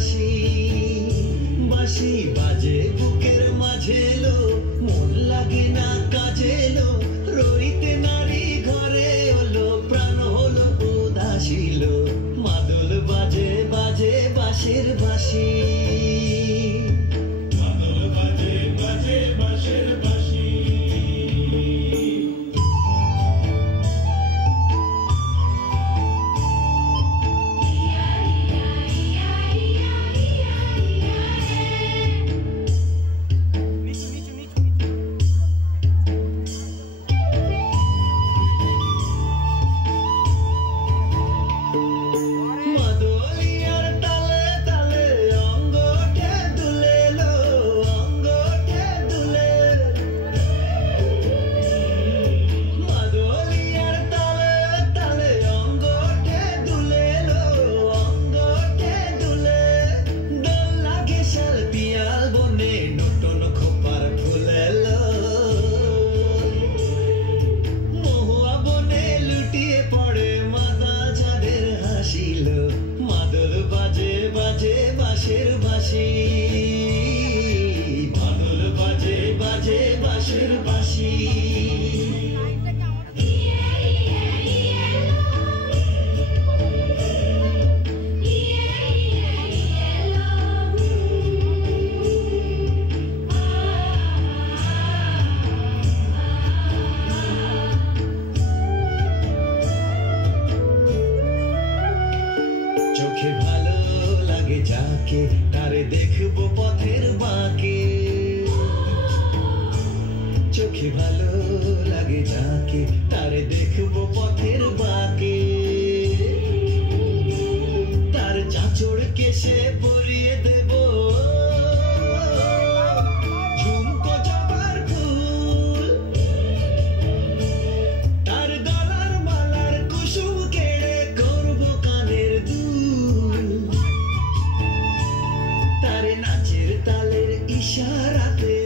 বাঁশি বাঁশি বাজে বুকের মাঝে লো মন লাগে না কাজে লো রইতে নারী ঘরে হলো প্রাণ হলো উদাসীল মাদল বাজে বাজে বাঁশির বাঁশি মাদল বাজে বাজে বাঁশির বাঁশি মাদল বাজে বাজে বাঁশির বাঁশি মাদল বাজে বাজে বাঁশির বাঁশি চোখে ভালো লাগে যাকে তারে দেখবো পথের বাঁকে চোখে ভালো লাগে যাকে তারে দেখবো পথের বাঁকে তার চাঁচড় কেশে পরিয়ে দেব ঝুমকো জবার ফুল তার গলার মালার কুসুম কেড়ে করবো কানের দুল তারে নাচের তালের ইশারাতে